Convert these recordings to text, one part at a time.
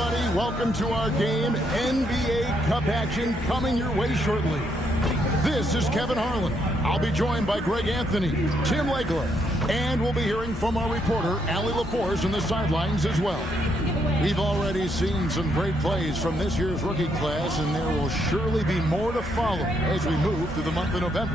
everybody. Welcome to our game. NBA Cup action coming your way shortly. This is Kevin Harlan. I'll be joined by Greg Anthony, Tim Legler, and we'll be hearing from our reporter, Allie LaForce, on the sidelines as well. We've already seen some great plays from this year's rookie class, and there will surely be more to follow as we move through the month of November.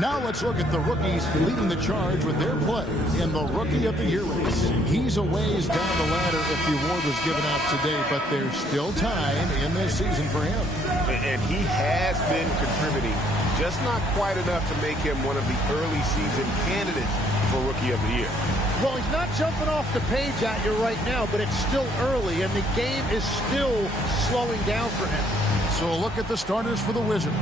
Now let's look at the rookies leading the charge with their play in the Rookie of the Year race. He's a ways down the ladder if the award was given out today, but there's still time in this season for him. And he has been contributing, just not quite enough to make him one of the early season candidates for Rookie of the Year. Well, he's not jumping off the page at you right now, but it's still early, and the game is still slowing down for him. So a look at the starters for the Wizards.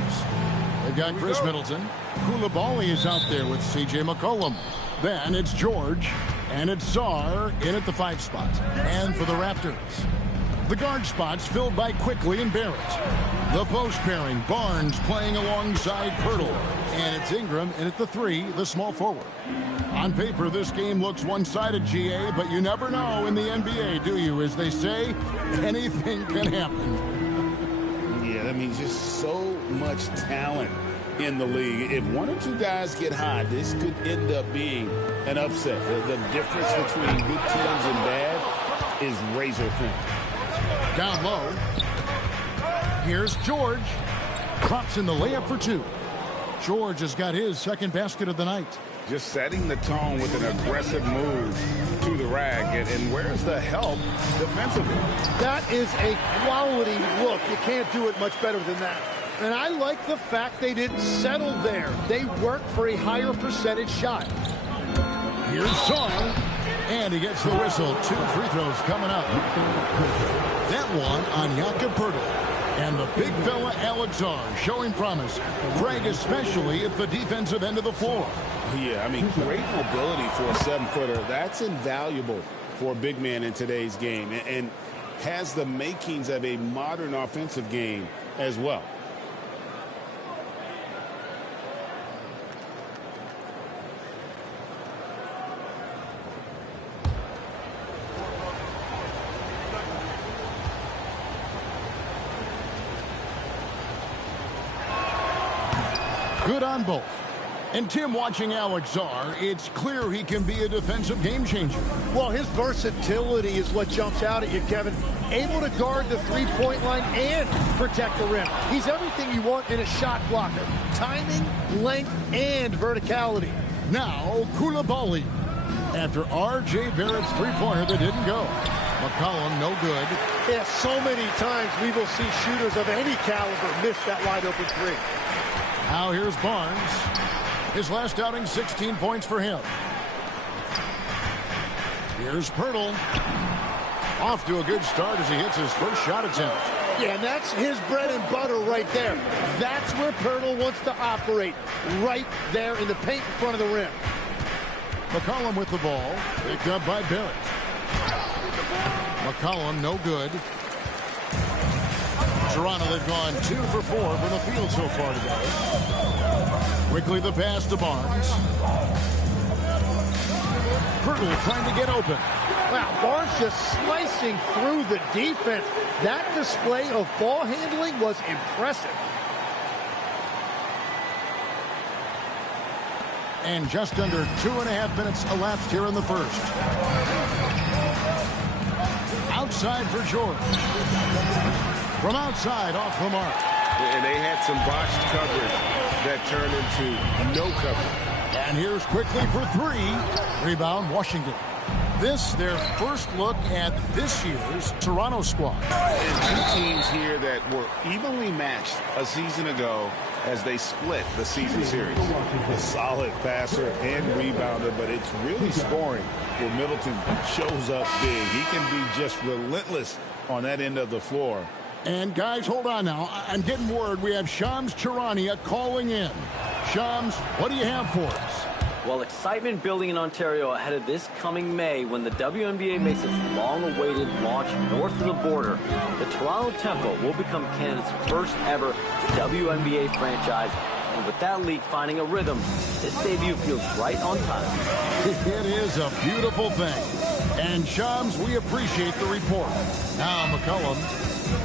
They've got Chris Middleton. Koulibaly is out there with C.J. McCollum. Then it's George, and it's Czar in at the 5 spot. And for the Raptors, the guard spots filled by Quickly and Barrett. The post pairing, Barnes playing alongside Pirtle. And it's Ingram in at the 3, the small forward. On paper, this game looks one-sided, GA, but you never know in the NBA, do you? As they say, anything can happen. Yeah, I mean, just so much talent in the league. If one or two guys get hot, this could end up being an upset. The difference between good teams and bad is razor thin. Down low. Here's George. Drops in the layup for 2. George has got his second basket of the night. Just setting the tone with an aggressive move to the rack. And where's the help defensively? That is a quality look. You can't do it much better than that. And I like the fact they didn't settle there. They worked for a higher percentage shot. Here's Song. And he gets the whistle. 2 free throws coming up. That one on Jakob Poeltl. And the big fella Alex Czar showing promise. Greg especially at the defensive end of the floor. Yeah, I mean, great mobility for a 7-footer. That's invaluable for a big man in today's game. And has the makings of a modern offensive game as well. Good on both. And Tim, watching Alex Czar, it's clear he can be a defensive game changer. Well, his versatility is what jumps out at you, Kevin. Able to guard the three-point line and protect the rim. He's everything you want in a shot blocker. Timing, length, and verticality. Now, Koulibaly. After R.J. Barrett's three-pointer that didn't go. McCollum, no good. Yeah, so many times we will see shooters of any caliber miss that wide-open 3. Now here's Barnes. His last outing, 16 points for him. Here's Pirtle. Off to a good start as he hits his first shot attempt. Yeah, and that's his bread and butter right there. That's where Pirtle wants to operate. Right there in the paint in front of the rim. McCollum with the ball. Picked up by Barrett. McCollum, no good. Toronto, they've gone 2 for 4 from the field so far today. Quickly the pass to Barnes. Pirtle trying to get open. Wow, Barnes just slicing through the defense. That display of ball handling was impressive. And just under 2.5 minutes elapsed here in the first. Outside for George. From outside, off the mark. And they had some botched coverage that turned into no coverage. And here's Quickly for 3. Rebound, Washington. This, their first look at this year's Toronto squad. And 2 teams here that were evenly matched a season ago as they split the season series. A solid passer and rebounder, but it's really scoring where Middleton shows up big. He can be just relentless on that end of the floor. And guys, hold on now. I'm getting word we have Shams Charania calling in. Shams, what do you have for us? Well, excitement building in Ontario ahead of this coming May when the WNBA makes its long-awaited launch north of the border. The Toronto Tempo will become Canada's first ever WNBA franchise. And with that league finding a rhythm, this debut feels right on time. It is a beautiful thing. And Shams, we appreciate the report. Now McCollum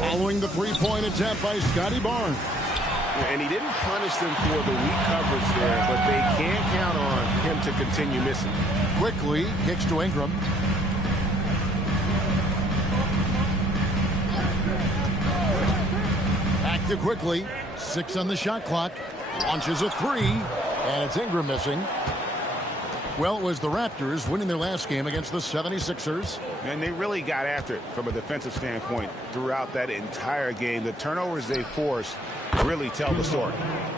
following the three-point attempt by Scotty Barnes. And he didn't punish them for the weak coverage there, but they can't count on him to continue missing. Quickly kicks to Ingram. Back to Quickly. 6 on the shot clock. Launches a three, and it's Ingram missing. Well, it was the Raptors winning their last game against the 76ers. And they really got after it from a defensive standpoint throughout that entire game. The turnovers they forced really tell the story.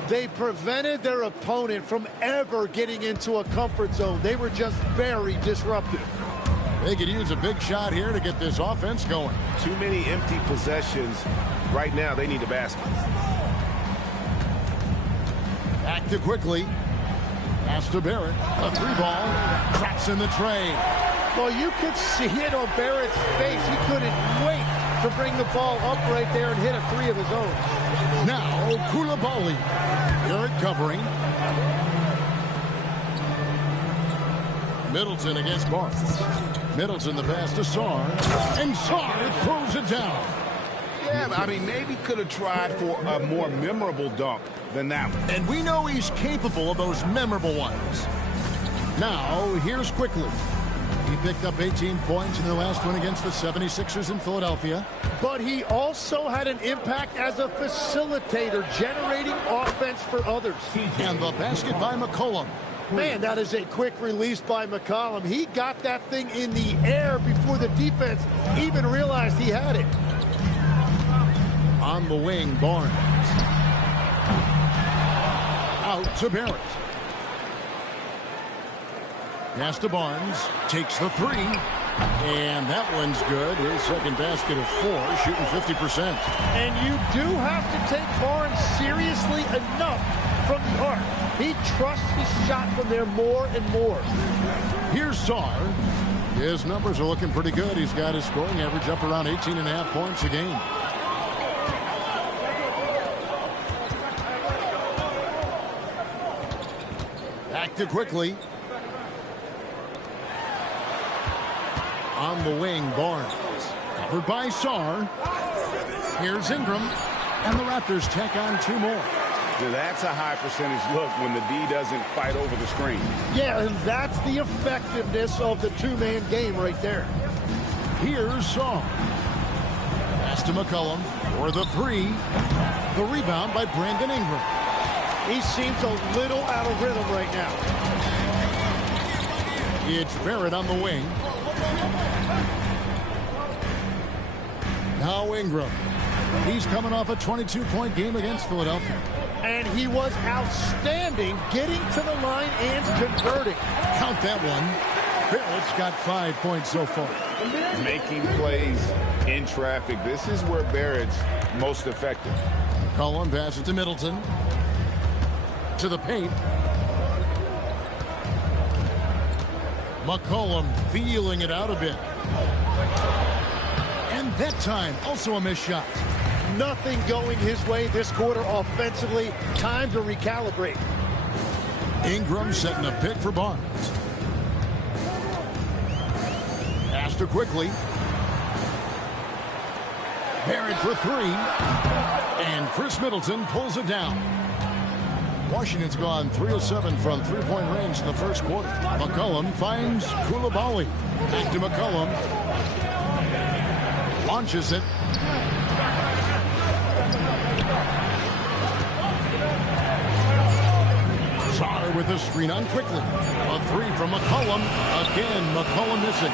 They prevented their opponent from ever getting into a comfort zone. They were just very disruptive. They could use a big shot here to get this offense going. Too many empty possessions. Right now, they need a basket. Back to Quickly. Pass to Barrett. A three ball. Traps in the tray. Well, you could see it on Barrett's face. He couldn't wait to bring the ball up right there and hit a three of his own. Now, Koulibaly. Barrett covering. Middleton against Barnes. Middleton the pass to Sarr. And Sarr throws it down. Yeah, I mean, maybe could have tried for a more memorable dunk than that one. And we know he's capable of those memorable ones. Now, here's Quickly. He picked up 18 points in their last one against the 76ers in Philadelphia. But he also had an impact as a facilitator, generating offense for others. And the basket by McCollum. Man, that is a quick release by McCollum. He got that thing in the air before the defense even realized he had it. On the wing, Barnes. Out to Barrett. Pass to Barnes. Takes the three. And that one's good. His second basket of 4, shooting 50%. And you do have to take Barnes seriously enough from the arc. He trusts his shot from there more and more. Here's Sarr. His numbers are looking pretty good. He's got his scoring average up around 18.5 points a game. Back to Quickly. On the wing, Barnes. Covered by Sarr. Here's Ingram. And the Raptors tack on 2 more. That's a high percentage look when the D doesn't fight over the screen. Yeah, and that's the effectiveness of the two-man game right there. Here's Sarr. Pass to McCollum for the three. The rebound by Brandon Ingram. He seems a little out of rhythm right now. It's Barrett on the wing. Now Ingram. He's coming off a 22-point game against Philadelphia. And he was outstanding getting to the line and converting. Count that one. Barrett's got 5 points so far. Making plays in traffic. This is where Barrett's most effective. McCollum passes to Middleton. To the paint. McCollum feeling it out a bit. And that time, also a missed shot. Nothing going his way this quarter offensively. Time to recalibrate. Ingram setting a pick for Barnes. Pass to Quickly. Barrett for 3. And Chris Middleton pulls it down. Washington's gone 3 of 7 from three-point range in the first quarter. McCollum finds Koulibaly. Back to McCollum. Launches it. Sarr with a screen on Quickly. A 3 from McCollum. Again, McCollum missing.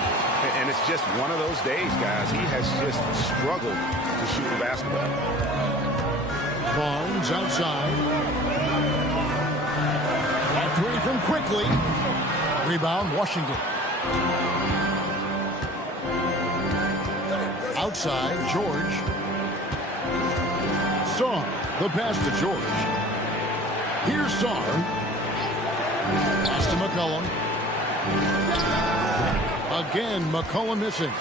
And it's just one of those days, guys. He has just struggled to shoot the basketball. Barnes outside. A 3 from Quickly. Rebound, Washington. Outside, George. Sarr, the pass to George. Here's Sarr. Pass to McCollum. Again, McCollum missing.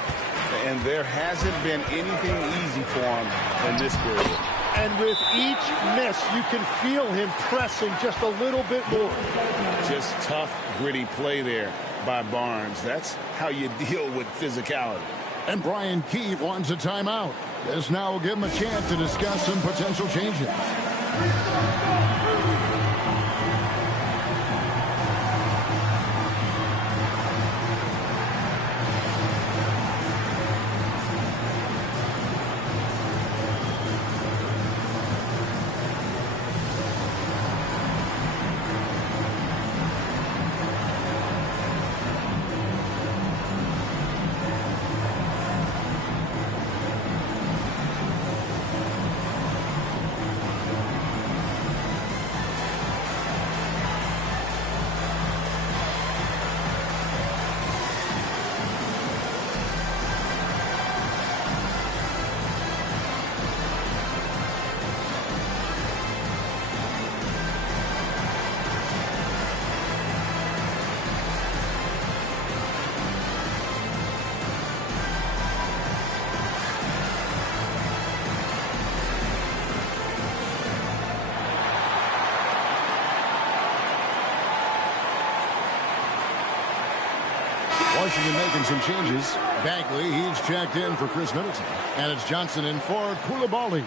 And there hasn't been anything easy for him in this period. And with each miss, you can feel him pressing just a little bit more. Just tough, gritty play there. by Barnes. That's how you deal with physicality. And Brian Keefe wants a timeout. This now will give him a chance to discuss some potential changes. Washington making some changes. Bagley, he's checked in for Chris Middleton. And it's Johnson in for Koulibaly.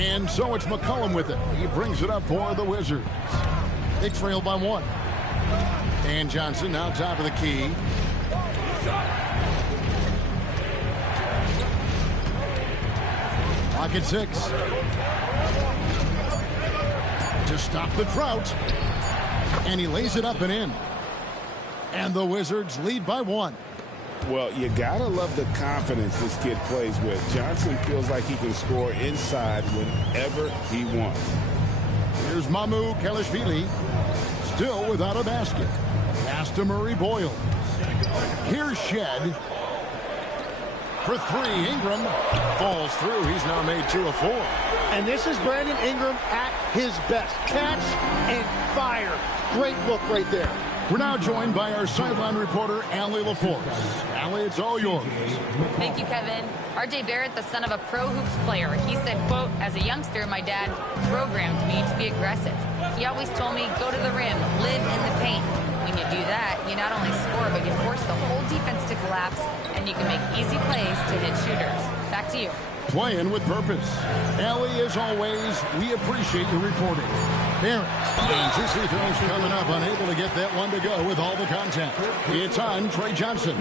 And so it's McCollum with it. He brings it up for the Wizards. They trail by 1. And Johnson now top of the key. Clock at 6. To stop the drought. And he lays it up and in. And the Wizards lead by 1. Well, you gotta love the confidence this kid plays with. Johnson feels like he can score inside whenever he wants. Here's Mamu Kelishvili, still without a basket. Pass to Murray Boyle. Here's Shed. For 3, Ingram falls through. He's now made 2 of 4. And this is Brandon Ingram at his best. Catch and fire. Great look right there. We're now joined by our sideline reporter, Allie LaForce. Allie, it's all yours. Thank you, Kevin. R.J. Barrett, the son of a pro hoops player. He said, quote, as a youngster, my dad programmed me to be aggressive. He always told me, go to the rim, live in the paint. When you do that, you not only score, but you force the whole defense to collapse, and you can make easy plays to hit shooters. Back to you. Playing with purpose. Allie, as always, we appreciate your reporting. Barrett, and 2 free throws coming up, unable to get that one to go with all the contact. It's on Trey Johnson.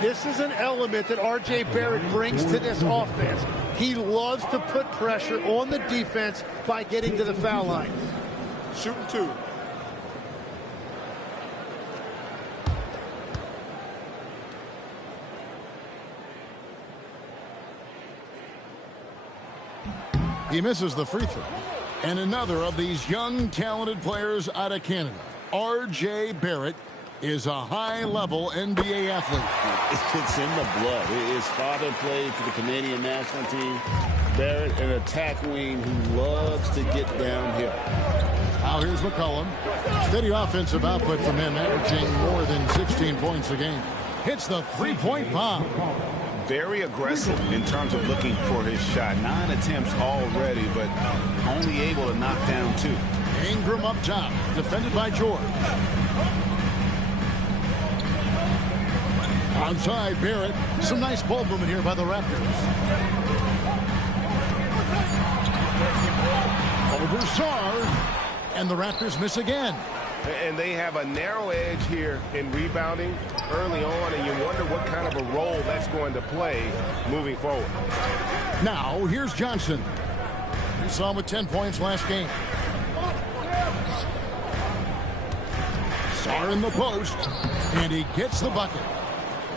This is an element that R.J. Barrett brings to this offense. He loves to put pressure on the defense by getting to the foul line. Shooting 2. He misses the free throw. And another of these young, talented players out of Canada, R.J. Barrett, is a high-level NBA athlete. It's in the blood. His father played for the Canadian national team. Barrett, an attack wing who loves to get downhill. Now here's McCollum. Steady offensive output from him, averaging more than 16 points a game. Hits the three-point bomb. Very aggressive in terms of looking for his shot. 9 attempts already, but only able to knock down 2. Ingram up top, defended by George. Outside Barrett. Some nice ball movement here by the Raptors. Over Sarr. And the Raptors miss again. And they have a narrow edge here in rebounding early on, and you wonder what kind of a role that's going to play moving forward. Now, here's Johnson. We saw him with 10 points last game. Sarr in the post, and he gets the bucket.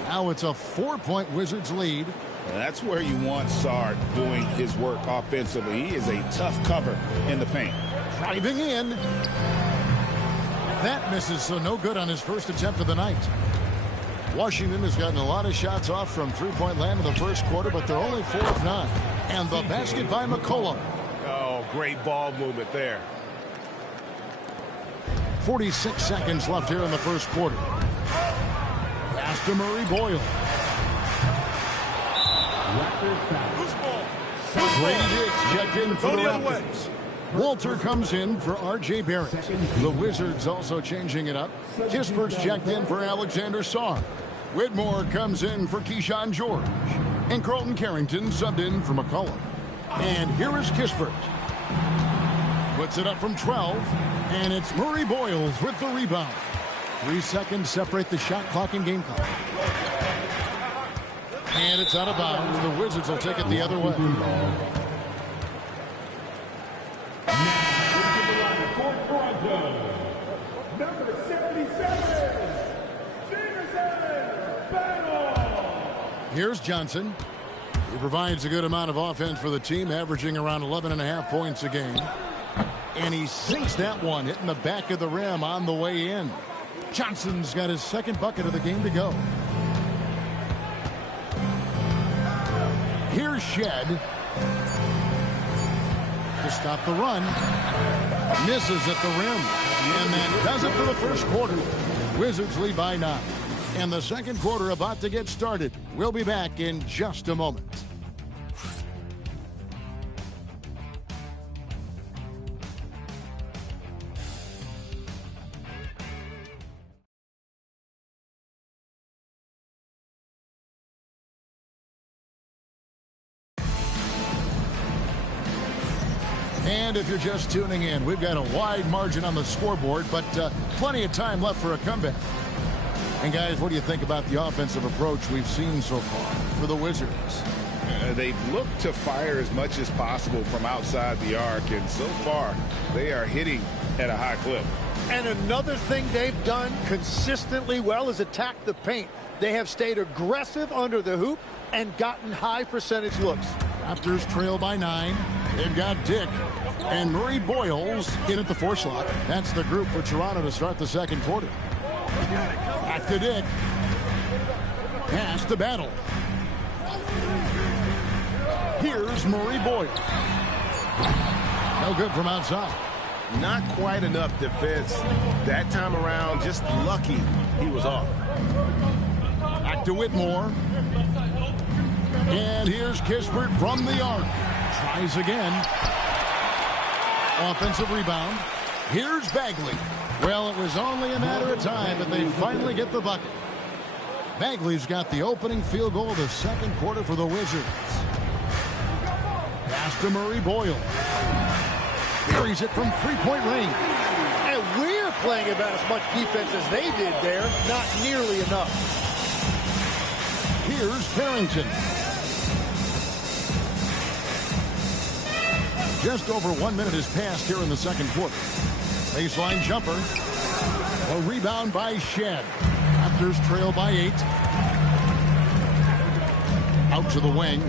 Now it's a 4-point Wizards lead. And that's where you want Sarr doing his work offensively. He is a tough cover in the paint. Driving in. That misses, so no good on his first attempt of the night. Washington has gotten a lot of shots off from three-point land in the first quarter, but they're only 4 of 9. And the basket by McCollum. Oh, great ball movement there. 46 seconds left here in the first quarter. Pass to Murray Boyle. Brady Diggs checked in for the Raptors. Walter comes in for R.J. Barrett. The Wizards also changing it up. Kispert's checked in for Alexander Sarr. Whitmore comes in for Keyshawn George. And Carlton Carrington subbed in for McCollum. And here is Kispert. Puts it up from 12. And it's Murray Boyles with the rebound. 3 seconds separate the shot clock and game clock. And it's out of bounds. The Wizards will take it the other way. Number 77, Here's Johnson. He provides a good amount of offense for the team, averaging around 11.5 points a game. And he sinks that one, hitting the back of the rim on the way in. Johnson's got his second bucket of the game to go. Here's Shed to stop the run. Misses at the rim. And that does it for the first quarter. Wizards lead by 9. And the second quarter about to get started. We'll be back in just a moment. And if you're just tuning in, we've got a wide margin on the scoreboard, but plenty of time left for a comeback. And guys, what do you think about the offensive approach we've seen so far for the Wizards? They've looked to fire as much as possible from outside the arc, and so far they are hitting at a high clip. And another thing they've done consistently well is attack the paint. They have stayed aggressive under the hoop and gotten high percentage looks. Raptors trail by 9. They've got Dick and Murray Boyles in at the 4 slot. That's the group for Toronto to start the second quarter. Back to Dick. Pass to Battle. Here's Murray Boyles. No good from outside. Not quite enough defense that time around. Just lucky he was off. Back to Whitmore. And here's Kispert from the arc. Tries again. Offensive rebound. Here's Bagley. Well, it was only a matter of time, but they finally get the bucket. Bagley's got the opening field goal of the second quarter for the Wizards. Pass to Murray Boyles. Buries it from three-point range. And we're playing about as much defense as they did there. Not nearly enough. Here's Carrington. Just over 1 minute has passed here in the second quarter. Baseline jumper. A rebound by Shed. Raptors trail by 8. Out to the wing.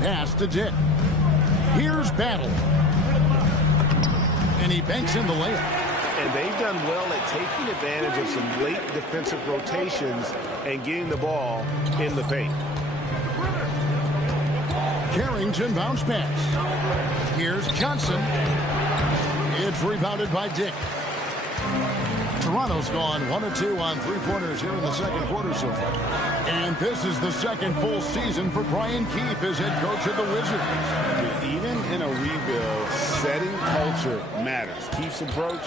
Pass to Dick. Here's Battle. And he banks in the layup. And they've done well at taking advantage of some late defensive rotations and getting the ball in the paint. Carrington bounce pass. Here's Johnson. It's rebounded by Dick. Toronto's gone 1 of 2 on three-pointers here in the second quarter so far. And this is the second full season for Brian Keefe as head coach of the Wizards. Even in a rebuild, setting culture matters. Keefe's approach,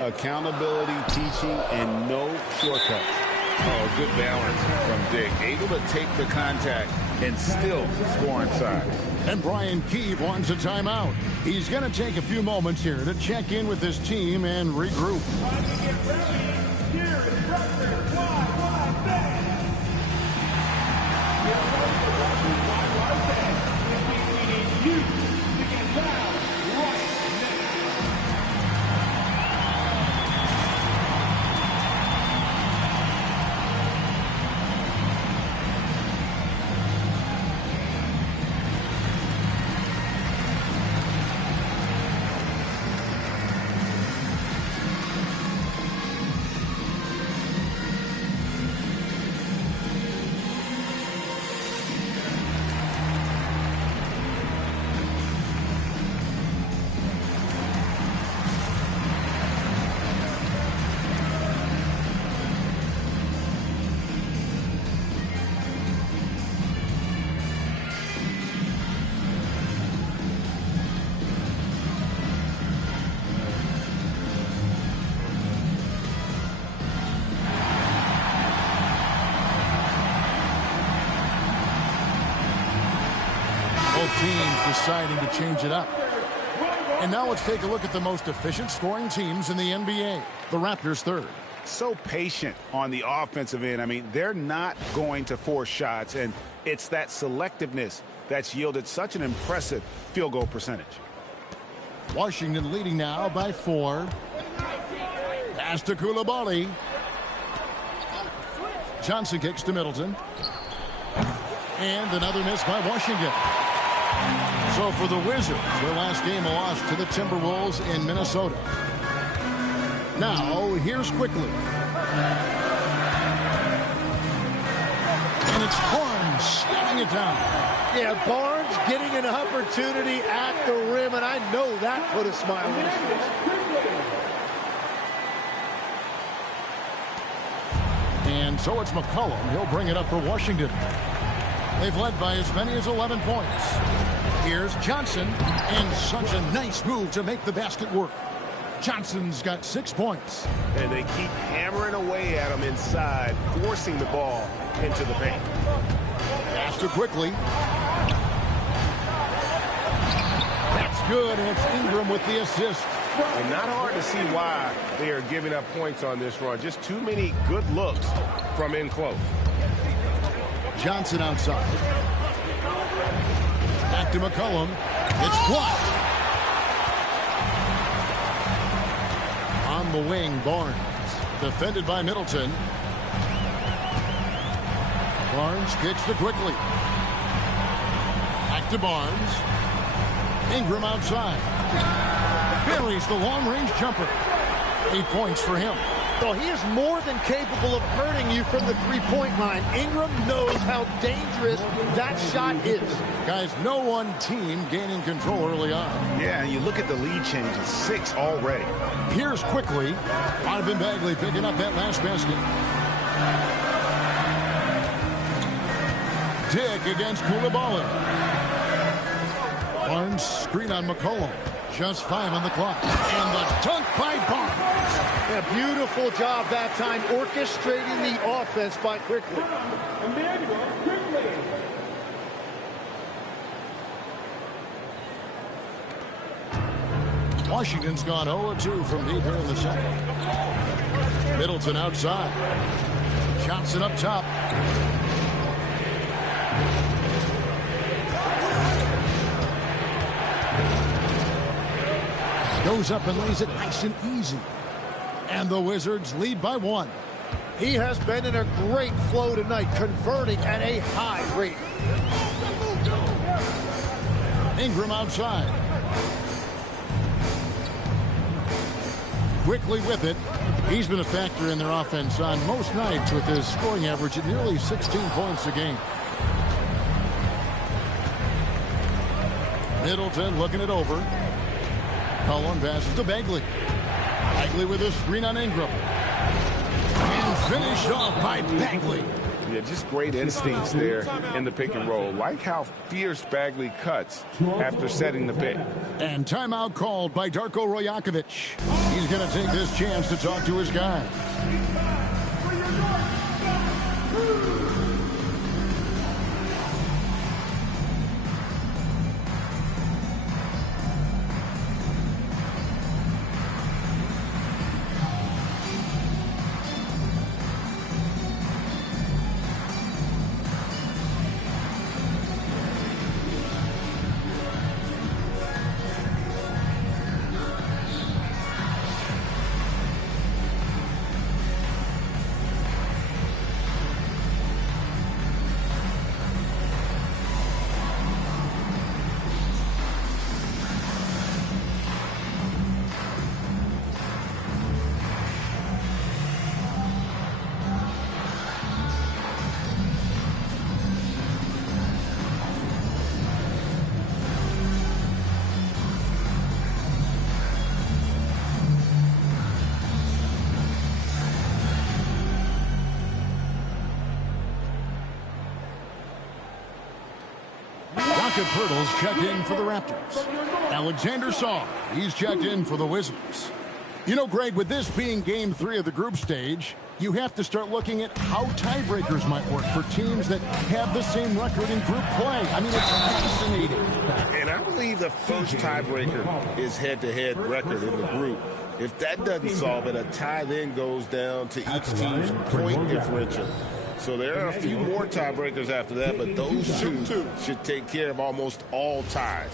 accountability, teaching, and no shortcuts. Oh, good balance from Dick. Able to take the contact and still score inside. And Brian Keefe wants a timeout. He's going to take a few moments here to check in with his team and regroup. Here is Raptors Wide Bang. We need you to get loud right Both teams deciding to change it up. And now let's take a look at the most efficient scoring teams in the NBA. The Raptors third. So patient on the offensive end. I mean, they're not going to force shots, and it's that selectiveness that's yielded such an impressive field goal percentage. Washington leading now by 4. Pass to Coulibaly. Johnson kicks to Middleton. And another miss by Washington. So for the Wizards, their last game a loss to the Timberwolves in Minnesota. Now, here's Quickly. And it's Barnes slamming it down. Yeah, Barnes getting an opportunity at the rim, and I know that put a smile on his face. And so it's McCollum. He'll bring it up for Washington. They've led by as many as 11 points. Here's Johnson, and such a nice move to make the basket work. Johnson's got 6 points. And they keep hammering away at him inside, forcing the ball into the paint. Pass to quickly. That's good, and it's Ingram with the assist. And not hard to see why they are giving up points on this run. Just too many good looks from in close. Johnson outside. Back to McCollum. It's blocked. On the wing, Barnes. Defended by Middleton. Barnes kicks to quickly. Back to Barnes. Ingram outside. Buries the long-range jumper. 8 points for him. Well, he is more than capable of hurting you from the three-point line. Ingram knows how dangerous that shot is. Guys, no one team gaining control early on. Yeah, and you look at the lead changes. 6 already. Here's quickly. Marvin Bagley picking up that last basket. Dick against Koulibaly. Barnes screen on McCollum. Just 5 on the clock. And the dunk by Barnes. A beautiful job that time orchestrating the offense by Quickly. Washington's gone 0-2 from deep here in the second. Middleton outside. Johnson up top. Goes up and lays it nice and easy. And the Wizards lead by 1. He has been in a great flow tonight, converting at a high rate. Ingram outside. Quickly with it. He's been a factor in their offense on most nights with his scoring average at nearly 16 points a game. Middleton looking it over. Cullen passes to Bagley. Bagley with a screen on Ingram. And finished off by Bagley. Yeah, just great instincts there in the pick and roll. Like how fierce Bagley cuts after setting the pick. And timeout called by Darko Rajakovic. He's going to take this chance to talk to his guys. Pirtle's checked in for the Raptors. Alexander Saw, he's checked in for the Wizards. You know, Greg, with this being game 3 of the group stage, you have to start looking at how tiebreakers might work for teams that have the same record in group play. I mean, it's fascinating. And I believe the first tiebreaker is head-to-head record in the group. If that doesn't solve it, a tie then goes down to each team's point differential. So there are a few more tiebreakers after that, but those two should take care of almost all ties.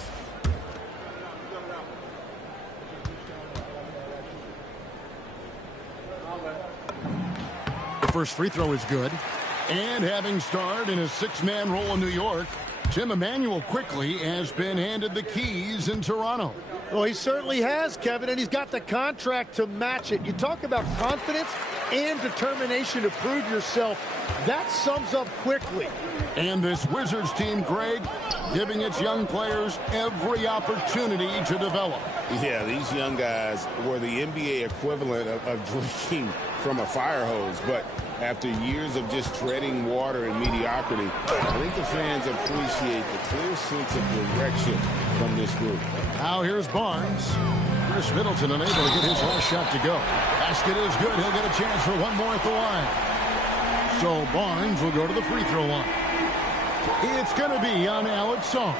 The first free throw is good. And having starred in a 6-man role in New York, Tim Emanuel quickly has been handed the keys in Toronto. Well, he certainly has, Kevin, and he's got the contract to match it. You talk about confidence and determination to prove yourself. That sums up quickly. And this Wizards team, Greg, giving its young players every opportunity to develop. Yeah, these young guys were the NBA equivalent of drinking from a fire hose. But after years of just treading water and mediocrity, I think the fans appreciate the clear sense of direction from this group. Now here's Barnes. Chris Middleton unable to get his last shot to go. Basket is good. He'll get a chance for one more at the line. So Barnes will go to the free throw line. It's going to be on Alex Song.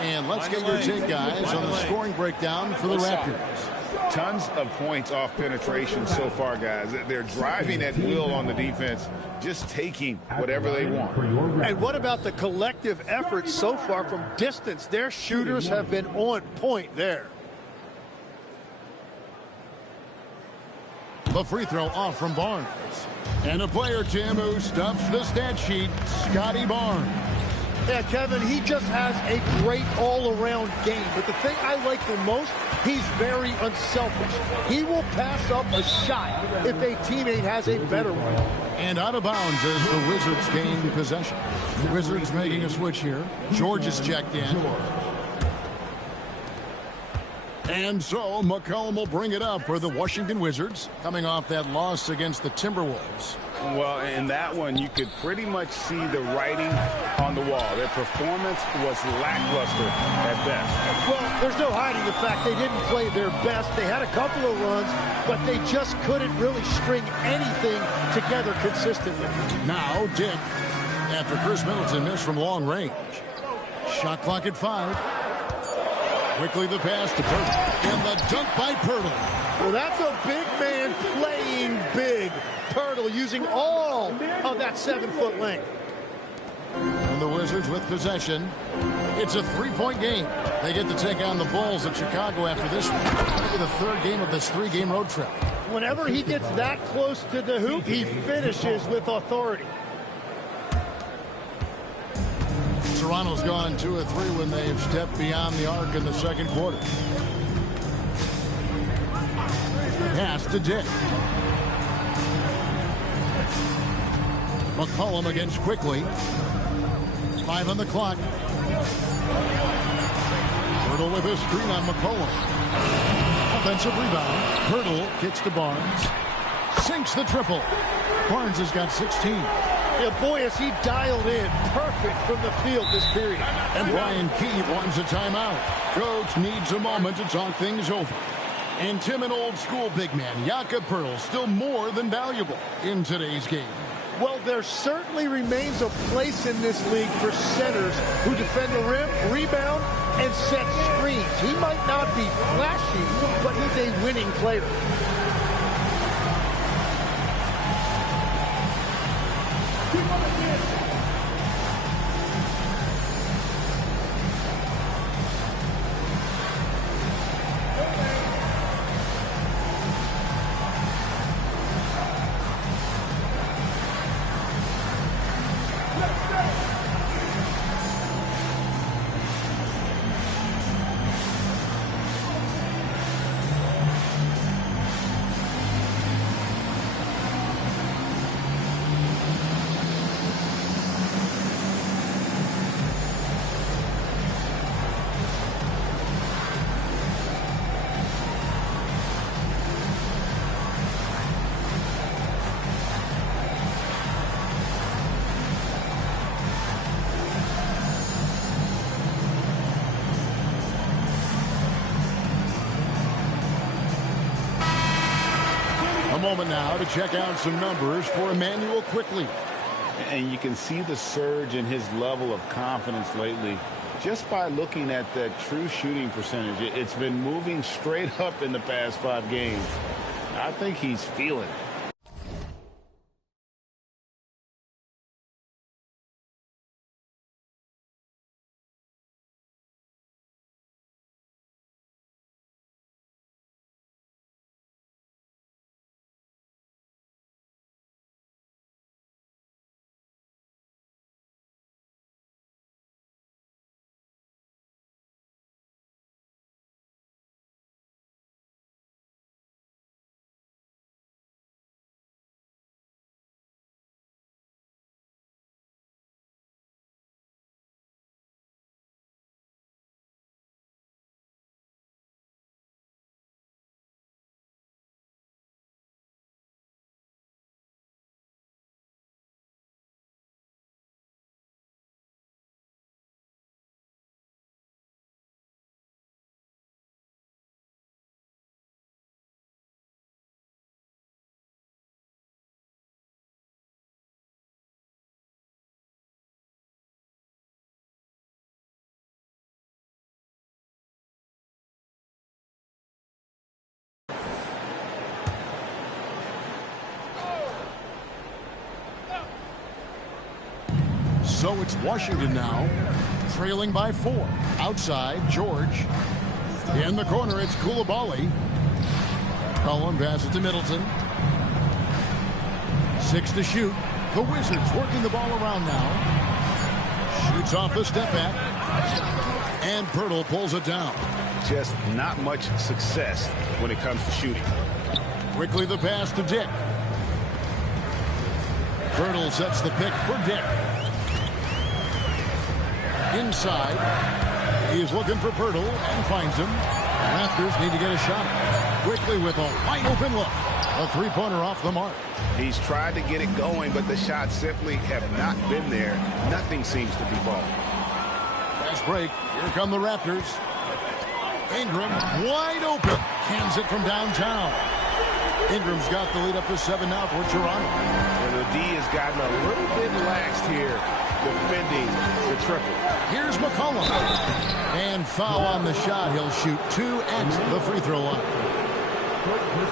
And let's get your take, guys, on the scoring breakdown for the Raptors. Tons of points off penetration so far, guys. They're driving at will on the defense, just taking whatever they want. And what about the collective effort so far from distance? Their shooters have been on point there. The free throw off from Barnes. And a player, Tim, who stuffs the stat sheet, Scotty Barnes. Yeah, Kevin, he just has a great all-around game. But the thing I like the most, he's very unselfish. He will pass up a shot if a teammate has a better one. And out of bounds as the Wizards gain possession. Wizards making a switch here. George is checked in. And so McCollum will bring it up for the Washington Wizards, coming off that loss against the Timberwolves. Well, in that one, you could pretty much see the writing on the wall. Their performance was lackluster at best. Well, there's no hiding the fact they didn't play their best. They had a couple of runs, but they just couldn't really string anything together consistently. Now Dick, after Chris Middleton missed from long range. Shot clock at 5. Quickly the pass to Pirtle. And the dunk by Pirtle. Well, that's a big man playing big. Pirtle using all of that 7-foot length. And the Wizards with possession. It's a three-point game. They get to take on the Bulls at Chicago after this one. It'll be the third game of this three-game road trip. Whenever he gets that close to the hoop, he finishes with authority. Toronto's gone 2 of 3 when they've stepped beyond the arc in the second quarter. Pass to Dick. McCollum against Quickly. 5 on the clock. Pirtle with a screen on McCollum. Offensive rebound. Pirtle kicks to Barnes. Sinks the triple. Barnes has got 16. Yeah, boy, is he dialed in. Perfect from the field this period. And Brian Keefe wants a timeout. Coach needs a moment to talk things over. And Tim, an old-school big man, Jakob Pirtle, still more than valuable in today's game. Well, there certainly remains a place in this league for centers who defend the rim, rebound, and set screens. He might not be flashy, but he's a winning player. Moment now to check out some numbers for Emmanuel Quickly. And you can see the surge in his level of confidence lately just by looking at that true shooting percentage. It's been moving straight up in the past 5 games. I think he's feeling it. So it's Washington now, trailing by 4. Outside, George. In the corner, it's Koulibaly. McCollum passes to Middleton. 6 to shoot. The Wizards working the ball around now. Shoots off the step back. And Pirtle pulls it down. Just not much success when it comes to shooting. Quickly the pass to Dick. Pirtle sets the pick for Dick. Inside. He is looking for Pirtle and finds him. Raptors need to get a shot. Quickly with a wide open look. A three-pointer off the mark. He's tried to get it going, but the shots simply have not been there. Nothing seems to be falling. Fast break. Here come the Raptors. Ingram wide open. Cans it from downtown. Ingram's got the lead up to 7 now for Toronto. And the D has gotten a little bit laxed here defending the triple. Here's McCollum. And foul on the shot. He'll shoot 2 at the free throw line.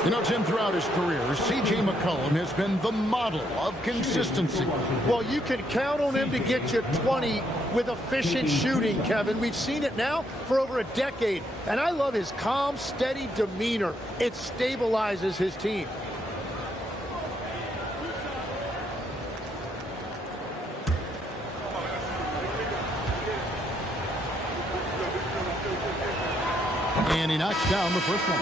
You know, Tim, throughout his career, C.J. McCollum has been the model of consistency. Well, you can count on him to get you 20 with efficient shooting, Kevin. We've seen it now for over a decade. And I love his calm, steady demeanor. It stabilizes his team. And he knocks down the first one.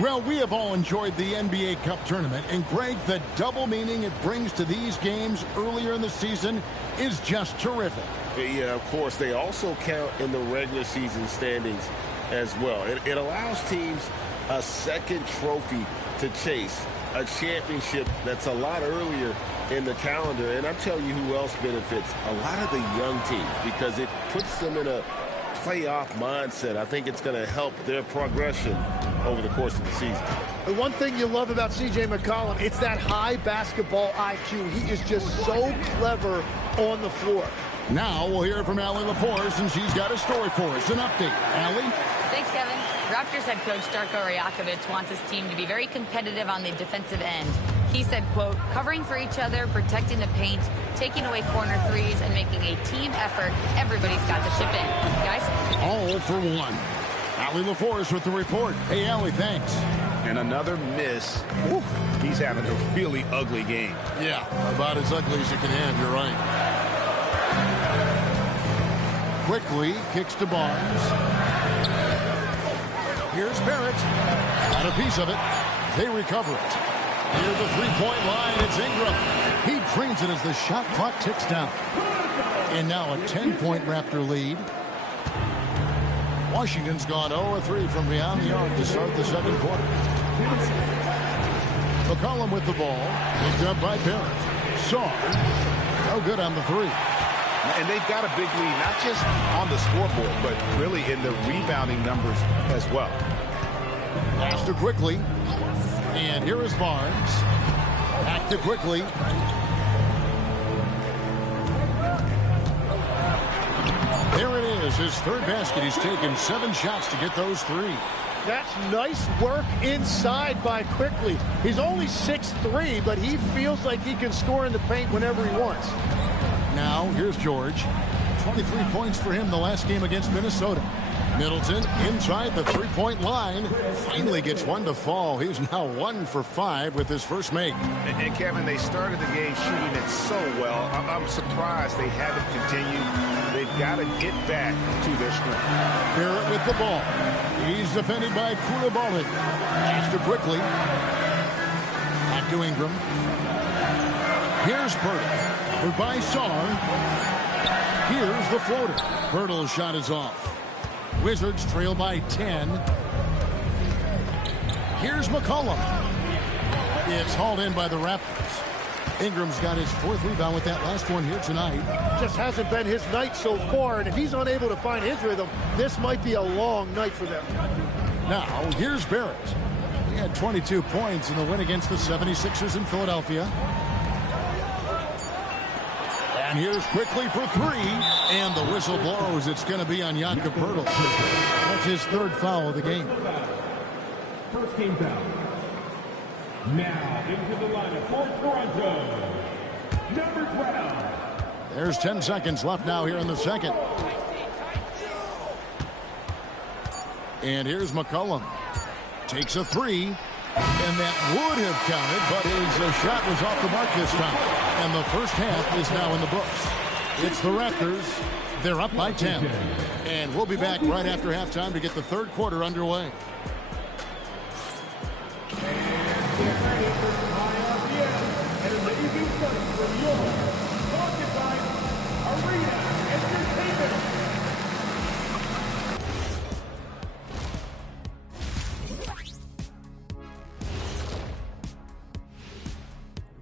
Well, we have all enjoyed the NBA Cup tournament, and Greg, the double meaning it brings to these games earlier in the season is just terrific. Yeah, of course. They also count in the regular season standings as well. It allows teams a second trophy to chase, a championship that's a lot earlier in the calendar. And I'm telling you who else benefits, a lot of the young teams, because it puts them in a playoff mindset. I think it's going to help their progression over the course of the season. The one thing you love about C.J. McCollum, it's that high basketball IQ. He is just so clever on the floor. Now we'll hear from Allie LaForce, and she's got a story for us. An update. Allie? Thanks, Kevin. Raptors head coach Darko Rajakovic wants his team to be very competitive on the defensive end. He said, quote, covering for each other, protecting the paint, taking away corner threes, and making a team effort. Everybody's got to chip in. Guys? All for one. Allie LaForce with the report. Hey, Allie, thanks. And another miss. Oof, he's having a really ugly game. Yeah, about as ugly as you can have. You're right. Quickly kicks to Barnes. Here's Barrett. Got a piece of it. They recover it. Near the three-point line, it's Ingram. He drains it as the shot clock ticks down. And now a 10-point Raptor lead. Washington's gone 0-3 from beyond the arc to start the second quarter. McCollum with the ball. Picked up by Barrett. Saw. No good on the three. And they've got a big lead, not just on the scoreboard, but really in the rebounding numbers as well. Pass to Quickly. And here is Barnes. Back to Quickly. There it is, his third basket. He's taken 7 shots to get those 3. That's nice work inside by Quickly. He's only 6'3", but he feels like he can score in the paint whenever he wants. Now, here's George. 23 points for him the last game against Minnesota. Middleton inside the three-point line. Finally gets one to fall. He's now 1 for 5 with his first make. And Kevin, they started the game shooting it so well. I'm surprised they haven't continued. They've got to get back to their strength. Barrett with the ball. He's defended by Koulibaly. Pass to Quickly. Back to Ingram. Here's Pirtle. Covered by Sarr. Here's the floater. Pirtle's shot is off. Wizards trail by 10. Here's McCollum. It's hauled in by the Raptors. Ingram's got his 4th rebound with that last one here tonight. Just hasn't been his night so far, and if he's unable to find his rhythm, this might be a long night for them. Now, here's Barrett. He had 22 points in the win against the 76ers in Philadelphia. And here's Quickly for 3. And the whistle blows. It's going to be on Jakob Pirtle. That's his 3rd foul of the game. First team foul. Now into the lineup for Toronto. Number 12. There's 10 seconds left now here in the second. And here's McCollum. Takes a three. And that would have counted, but his shot was off the mark this time. And the first half is now in the books. It's the Raptors. They're up by 10. And we'll be back right after halftime to get the third quarter underway.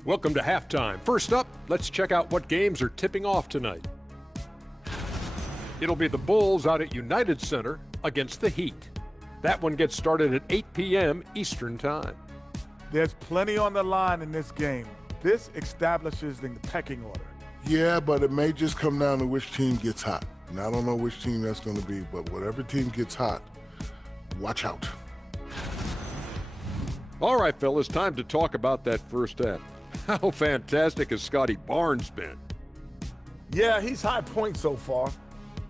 Welcome to halftime. First up, let's check out what games are tipping off tonight. It'll be the Bulls out at United Center against the Heat. That one gets started at 8 p.m. Eastern Time. There's plenty on the line in this game. This establishes the pecking order. Yeah, but it may just come down to which team gets hot. And I don't know which team that's going to be, but whatever team gets hot, watch out. All right, fellas, time to talk about that first half. How fantastic has Scotty Barnes been? Yeah, he's high point so far.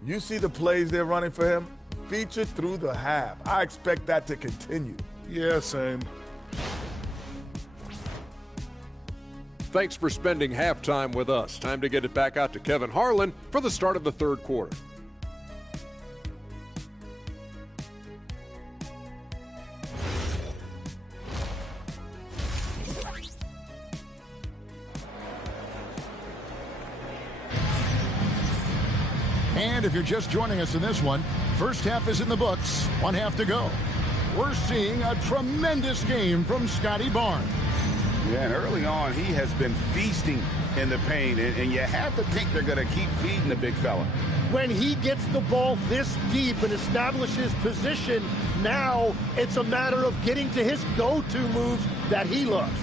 You see the plays they're running for him? Featured through the half. I expect that to continue. Yeah, same. Thanks for spending halftime with us. Time to get it back out to Kevin Harlan for the start of the third quarter. And if you're just joining us in this one, first half is in the books, one half to go. We're seeing a tremendous game from Scotty Barnes. Yeah, and early on, he has been feasting in the paint, and you have to think they're going to keep feeding the big fella. When he gets the ball this deep and establishes position, now it's a matter of getting to his go-to moves that he loves.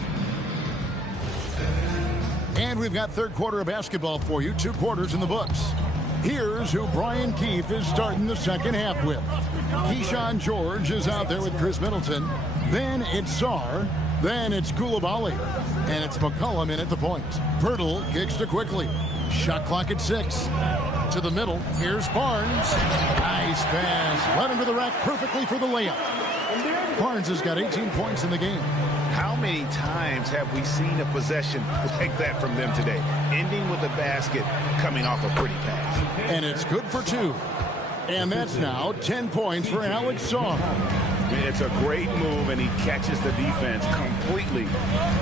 And we've got third quarter of basketball for you, 2 quarters in the books. Here's who Brian Keefe is starting the second half with. Keyshawn George is out there with Chris Middleton. Then it's Sarr. Then it's Koulibaly. And it's McCollum in at the point. Pirtle kicks to Quickly. Shot clock at 6. To the middle. Here's Barnes. Nice pass. Led into the rack perfectly for the layup. Barnes has got 18 points in the game. How many times have we seen a possession like that from them today? Ending with a basket, coming off a pretty pass. And it's good for 2. And that's now 10 points for Alex Sarr. It's a great move, and he catches the defense completely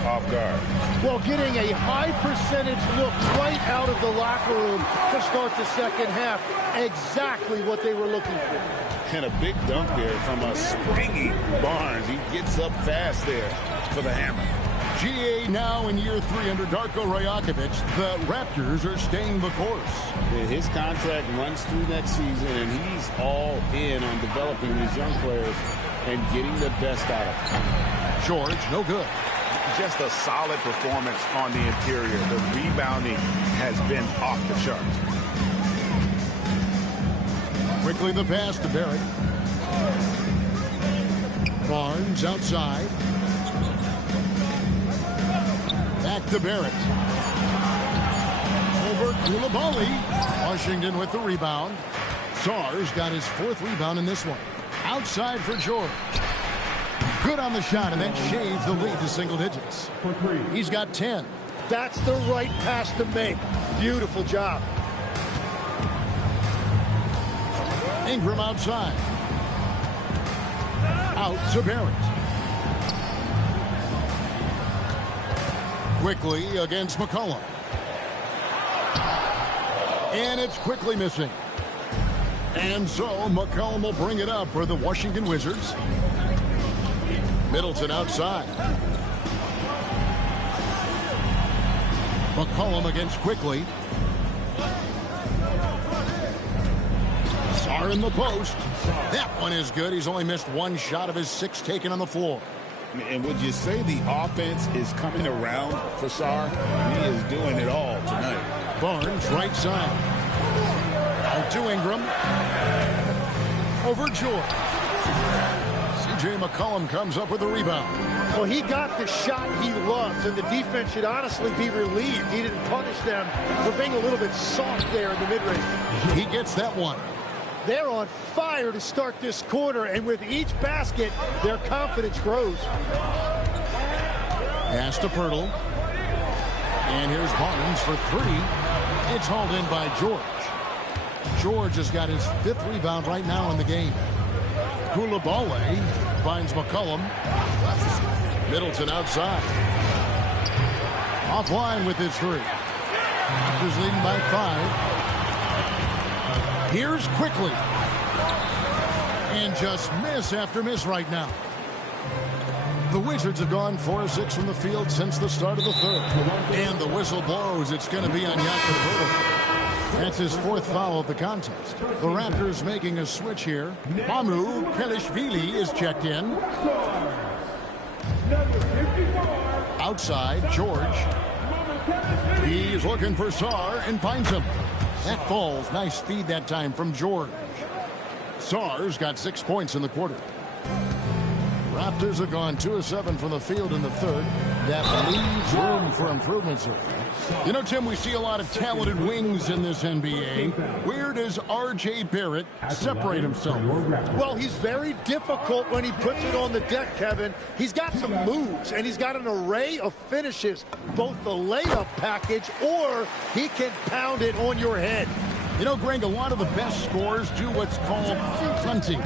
off guard. Well, getting a high percentage look right out of the locker room to start the second half. Exactly what they were looking for. And a big dunk there from a springy Barnes. He gets up fast there for the hammer. GA now in year 3 under Darko Rajakovic. The Raptors are staying the course. His contract runs through that season, and he's all in on developing these young players and getting the best out of them. George, no good. Just a solid performance on the interior. The rebounding has been off the charts. Quickly the pass to Barrett. Barnes outside. Back to Barrett. Over Koulibaly. Washington with the rebound. Sarr's got his 4th rebound in this one. Outside for George. Good on the shot, and that shaves the lead to single digits. He's got 10. That's the right pass to make. Beautiful job. Ingram outside. Out to Barrett. Quickly against McCollum. And it's Quickly missing. And so McCollum will bring it up for the Washington Wizards. Middleton outside. McCollum against Quickly. Sarr in the post. That one is good. He's only missed 1 shot of his 6 taken on the floor. And would you say the offense is coming around for Sarr? He is doing it all tonight. Barnes right side. Out to Ingram. Over George. C.J. McCollum comes up with the rebound. Well, he got the shot he loves, and the defense should honestly be relieved he didn't punish them for being a little bit soft there in the mid-range. He gets that one. They're on fire to start this quarter, and with each basket, their confidence grows. Pass to Pirtle. And here's Barnes for three. It's hauled in by George. George has got his 5th rebound right now in the game. Koulibaly finds McCollum. Middleton outside. Offline with his 3. Raptors leading by 5. Here's quickly. And just miss after miss right now. The Wizards have gone 4-6 from the field since the start of the 3rd. And the whistle blows. It's going to be on Jakob Poeltl. That's his 4th foul of the contest. The Raptors making a switch here. Mamu Kelishvili is checked in. Outside, George. He's looking for Sarr and finds him. That falls. Nice feed that time from George. Sarr's got 6 points in the quarter. Raptors have gone 2 of 7 from the field in the 3rd. That leaves room for improvements here. You know, Tim, we see a lot of talented wings in this NBA. Where does R.J. Barrett separate himself? Well, he's very difficult when he puts it on the deck, Kevin. He's got some moves, and he's got an array of finishes, both the layup package or he can pound it on your head. You know, Greg, a lot of the best scorers do what's called hunting,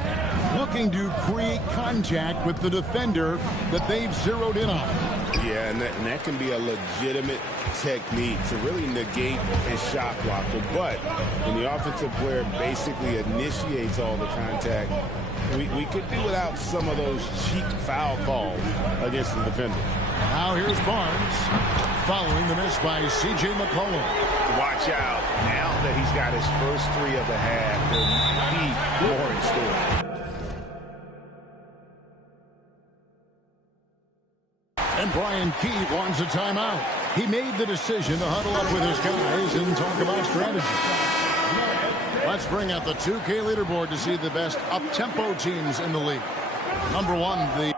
looking to create contact with the defender that they've zeroed in on. Yeah, and that can be a legitimate technique to really negate a shot blocker. But when the offensive player basically initiates all the contact, we could do without some of those cheap foul calls against the defender. Now here's Barnes, following the miss by C.J. McCollum. Watch out. Now that he's got his first 3 of the half, there'll be more in store. And Brian Keefe wants a timeout. He made the decision to huddle up with his guys and talk about strategy. Let's bring out the 2K leaderboard to see the best up-tempo teams in the league. Number 1, the